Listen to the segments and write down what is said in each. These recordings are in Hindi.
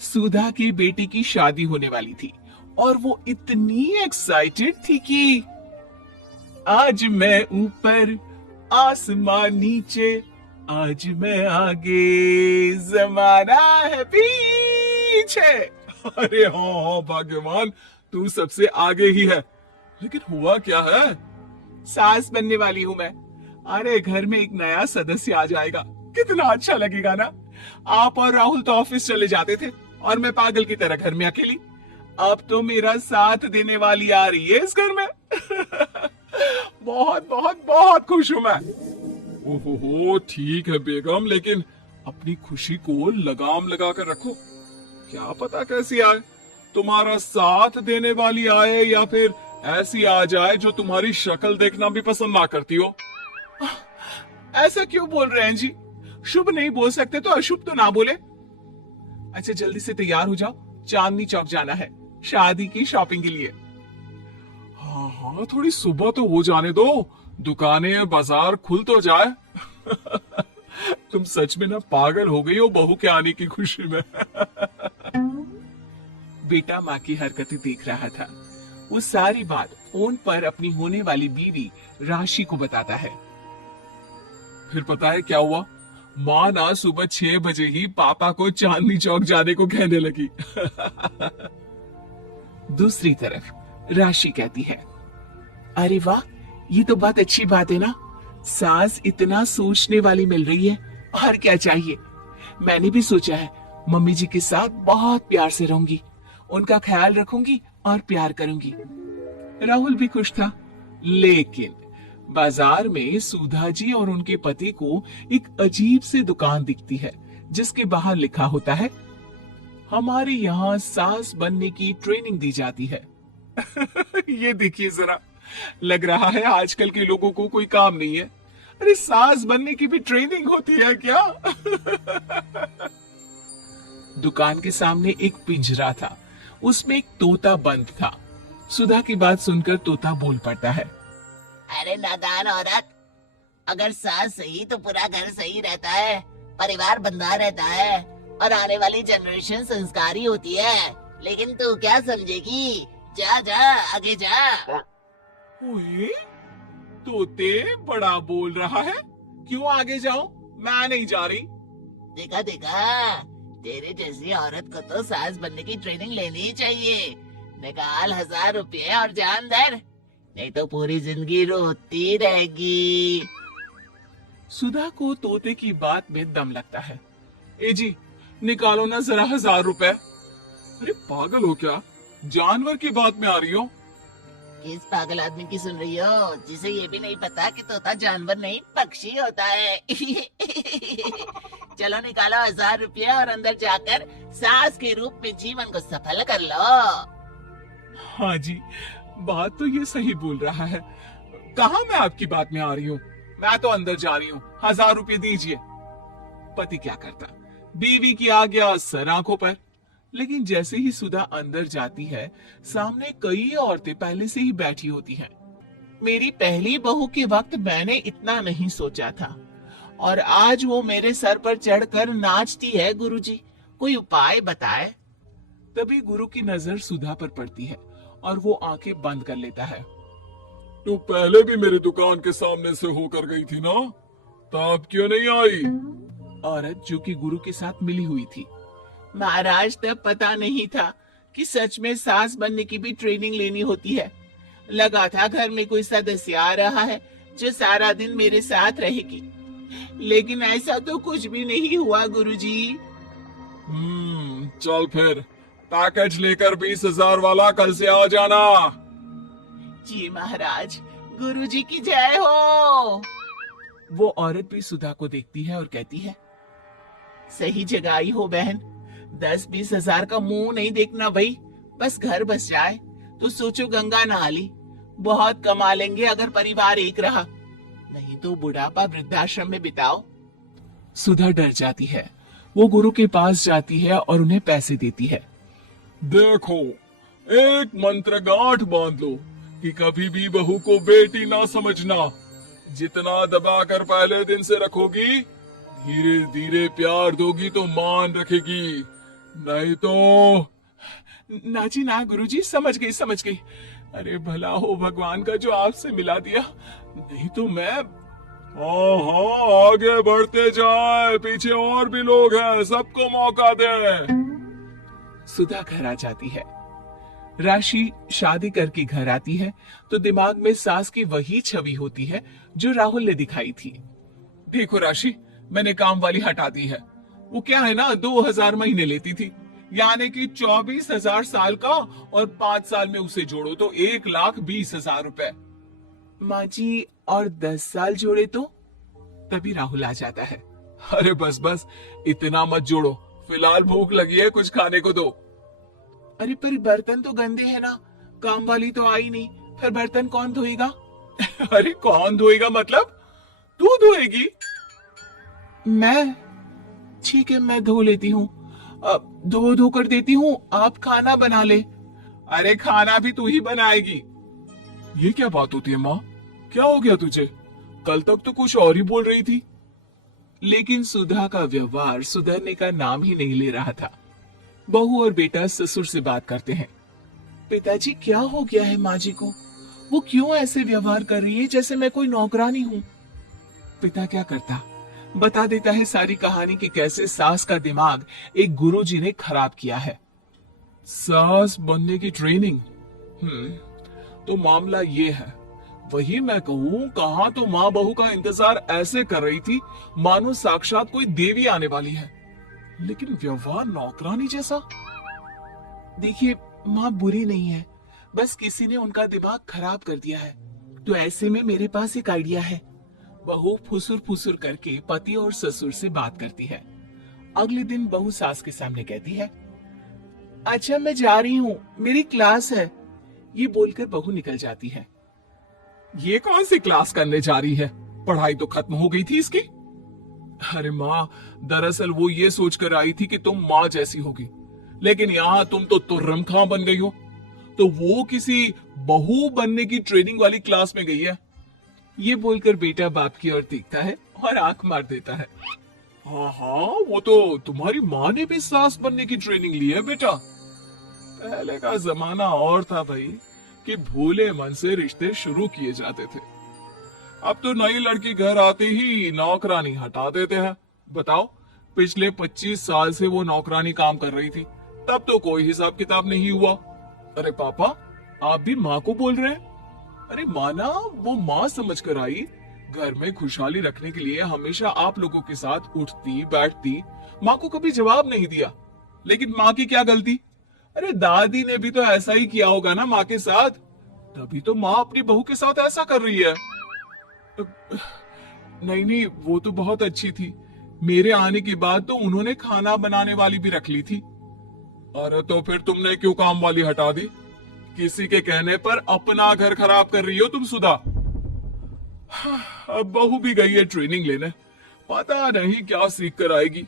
सुधा की बेटी की शादी होने वाली थी और वो इतनी एक्साइटेड थी कि आज मैं ऊपर आसमान नीचे, आज मैं आगे जमाना है पीछे। अरे हाँ हाँ भाग्यवान, तू सबसे आगे ही है। लेकिन हुआ क्या है? सास बनने वाली हूँ मैं। अरे घर में एक नया सदस्य आ जाएगा, कितना अच्छा लगेगा ना। आप और राहुल तो ऑफिस चले जाते थे और मैं पागल की तरह घर में अकेली। अब तो मेरा साथ देने वाली आ रही है इस घर में। बहुत बहुत बहुत खुश हूं मैं। ओहो ठीक है बेगम, लेकिन अपनी खुशी को लगाम लगा कर रखो। क्या पता कैसी आए, तुम्हारा साथ देने वाली आए या फिर ऐसी आ जाए जो तुम्हारी शक्ल देखना भी पसंद ना करती हो। ऐसा क्यों बोल रहे हैं जी? शुभ नहीं बोल सकते तो अशुभ तो ना बोले। अच्छा जल्दी से तैयार हो जाओ, चांदनी चौक जाना है शादी की शॉपिंग के लिए। हाँ हाँ थोड़ी सुबह तो हो जाने दो, दुकानें बाजार खुल तो जाए। तुम सच में ना पागल हो गई हो बहू के आने की खुशी में। बेटा माँ की हरकतें देख रहा था। वो सारी बात फोन पर अपनी होने वाली बीवी राशि को बताता है। फिर पता है क्या हुआ? माँ ना सुबह 6 बजे ही पापा को चांदनी चौक जाने को कहने लगी। दूसरी तरफ राशि कहती है, अरे वाह, ये तो बहुत अच्छी बात है ना। सास इतना सोचने वाली मिल रही है, और क्या चाहिए। मैंने भी सोचा है मम्मी जी के साथ बहुत प्यार से रहूंगी, उनका ख्याल रखूंगी और प्यार करूंगी। राहुल भी खुश था, लेकिन बाजार में सुधा जी और उनके पति को एक अजीब सी दुकान दिखती है जिसके बाहर लिखा होता है, हमारे यहाँ सास बनने की ट्रेनिंग दी जाती है। ये देखिए जरा, लग रहा है आजकल के लोगों को कोई काम नहीं है। अरे सास बनने की भी ट्रेनिंग होती है क्या? दुकान के सामने एक पिंजरा था, उसमें एक तोता बंद था। सुधा की बात सुनकर तोता बोल पड़ता है, अरे नादान औरत, अगर सास सही तो पूरा घर सही रहता है, परिवार बंधा रहता है और आने वाली जनरेशन संस्कारी होती है। लेकिन तू क्या समझेगी? जा जा आगे जा। ओए, तोते बड़ा बोल रहा है, क्यों आगे जाऊं? मैं नहीं जा रही। देखा देखा, तेरे जैसी औरत को तो सास बनने की ट्रेनिंग लेनी ही चाहिए। निकाल 1000 रुपये और जान दर, नहीं तो पूरी जिंदगी रोती रहेगी। सुधा को तोते की बात में दम लगता है। ए जी, निकालो ना जरा 1000 रुपए। अरे पागल हो क्या? जानवर की बात में आ रही हो? किस पागल आदमी की सुन रही हो, जिसे ये भी नहीं पता कि तोता जानवर नहीं पक्षी होता है। चलो निकालो 1000 रुपये और अंदर जाकर सास के रूप में जीवन को सफल कर लो। हाँ जी, बात तो ये सही बोल रहा है। कहाँ मैं आपकी बात में आ रही हूँ? मैं तो अंदर जा रही हूँ, 1000 रुपये दीजिए। पति क्या करता, बीवी की आ गया सर आंखों पर। लेकिन जैसे ही सुधा अंदर जाती है, सामने कई औरतें पहले से ही बैठी होती हैं। मेरी पहली बहू के वक्त मैंने इतना नहीं सोचा था, और आज वो मेरे सर पर चढ़कर नाचती है। गुरुजी, कोई उपाय बताए। तभी गुरु की नजर सुधा पर पड़ती है और वो आंखें बंद कर लेता है। तू पहले भी मेरी दुकान के सामने से होकर गई थी ना, तब क्यों नहीं आई? औरत जो कि गुरु के साथ मिली हुई थी। महाराज, तब पता नहीं था कि सच में सास बनने की भी ट्रेनिंग लेनी होती है। लगा था घर में कोई सदस्य आ रहा है जो सारा दिन मेरे साथ रहेगी, लेकिन ऐसा तो कुछ भी नहीं हुआ गुरुजी। चल फिर पैकेज लेकर 20,000 वाला कल से आ जाना। जी महाराज, गुरुजी की जय हो। वो औरत भी सुधा को देखती है और कहती है, सही जगह आई हो बहन। 10-20 हजार का मुंह नहीं देखना भाई, बस घर बस जाए तो सोचो गंगा नहा ली। बहुत कमा लेंगे अगर परिवार एक रहा, नहीं तो बुढ़ापा वृद्धाश्रम में बिताओ। सुधा डर जाती है। वो गुरु के पास जाती है और उन्हें पैसे देती है। देखो, एक मंत्र गांठ बांध लो कि कभी भी बहू को बेटी ना समझना। जितना दबाकर पहले दिन से रखोगी, धीरे धीरे प्यार दोगी तो मान रखेगी। नहीं तो। ना जी ना गुरुजी, समझ गई समझ गई। अरे भला हो भगवान का जो आपसे मिला दिया, नहीं तो मैं। हाँ हाँ, आगे बढ़ते जाए, पीछे और भी लोग हैं, सबको मौका दे। सुधा घर आ जाती है। राशि शादी करके घर आती है तो दिमाग में सास की वही छवि होती है जो राहुल ने दिखाई थी। देखो राशि, मैंने काम वाली हटा दी है। वो क्या है ना, 2000 महीने लेती थी, यानी कि 24,000 साल का, और 5 साल में उसे जोड़ो तो 1,20,000 रुपए। माँ जी, और 10 साल जोड़े तो? तभी राहुल आ जाता है। अरे बस बस, इतना मत जोड़ो, फिलहाल भूख लगी है, कुछ खाने को दो। अरे पर बर्तन तो गंदे हैं ना, काम वाली तो आई नहीं, फिर बर्तन कौन धोएगा? अरे कौन धोएगा मतलब? तू धोएगी? मैं? ठीक है, मैं धो लेती हूँ। अब धो धो कर देती हूँ, आप खाना बना ले। अरे खाना भी तू ही बनाएगी? ये क्या बात होती है माँ? क्या हो गया तुझे? कल तक तो कुछ और ही बोल रही थी। लेकिन सुधा का व्यवहार सुधरने का नाम ही नहीं ले रहा था। बहू और बेटा ससुर से बात करते हैं। पिताजी, क्या हो गया है माँ जी को? वो क्यों ऐसे व्यवहार कर रही है जैसे मैं कोई नौकरानी हूँ? पिता क्या करता, बता देता है सारी कहानी कि कैसे सास का दिमाग एक गुरुजी ने खराब किया है। सास बनने की ट्रेनिंग? तो मामला ये है, वही मैं कहूँ, कहाँ तो माँ बहू का इंतजार ऐसे कर रही थी मानो साक्षात कोई देवी आने वाली है, लेकिन व्यवहार नौकरानी जैसा। देखिए, माँ बुरी नहीं है, बस किसी ने उनका दिमाग खराब कर दिया है। तो ऐसे में मेरे पास एक आइडिया है। बहू फुसुर फुसुर करके पति और ससुर से बात करती है। अगले दिन बहू सास के सामने कहती है, अच्छा मैं जा रही हूँ, मेरी क्लास है। ये बोलकर बहू निकल जाती है। ये कौन सी क्लास करने जा रही है? पढ़ाई तो खत्म हो गई थी इसकी। अरे माँ, दरअसल वो ये सोचकर आई थी कि तुम माँ जैसी होगी, लेकिन यहाँ तुम तो तुर्रम खां बन गई हो। तो वो किसी बहू बनने की ट्रेनिंग वाली क्लास में गई है। ये बोलकर बेटा बाप की ओर देखता है और आंख मार देता है। हाँ हाँ, वो तो तुम्हारी माँ ने भी सास बनने की ट्रेनिंग ली है बेटा। पहले का जमाना और था भाई, कि भोले मन से रिश्ते शुरू किए जाते थे। अब तो नई लड़की घर आते ही नौकरानी हटा देते हैं। बताओ, पिछले 25 साल से वो नौकरानी काम कर रही थी, तब तो कोई हिसाब किताब नहीं हुआ। अरे पापा, आप भी माँ को बोल रहे हैं? अरे माना, वो माँ समझ कर आई, घर में खुशहाली रखने के लिए हमेशा आप लोगों के साथ उठती बैठती, माँ को कभी जवाब नहीं दिया। लेकिन माँ की क्या गलती? अरे दादी ने भी तो ऐसा ही किया होगा ना माँ के साथ, तभी तो माँ अपनी बहू के साथ ऐसा कर रही है। नहीं नहीं, वो तो बहुत अच्छी थी, मेरे आने के बाद तो उन्होंने खाना बनाने वाली भी रख ली थी। अरे तो फिर तुमने क्यों काम वाली हटा दी? किसी के कहने पर अपना घर खराब कर रही हो तुम सुधा। अब बहू भी गई है ट्रेनिंग लेने, पता नहीं क्या सीख कर आएगी।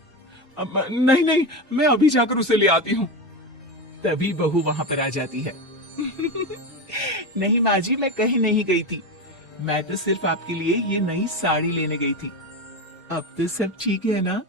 अब नहीं नहीं, मैं अभी जाकर उसे ले आती हूँ। तभी बहू वहां पर आ जाती है। नहीं माँ जी, मैं कहीं नहीं गई थी, मैं तो सिर्फ आपके लिए ये नई साड़ी लेने गई थी। अब तो सब ठीक है ना?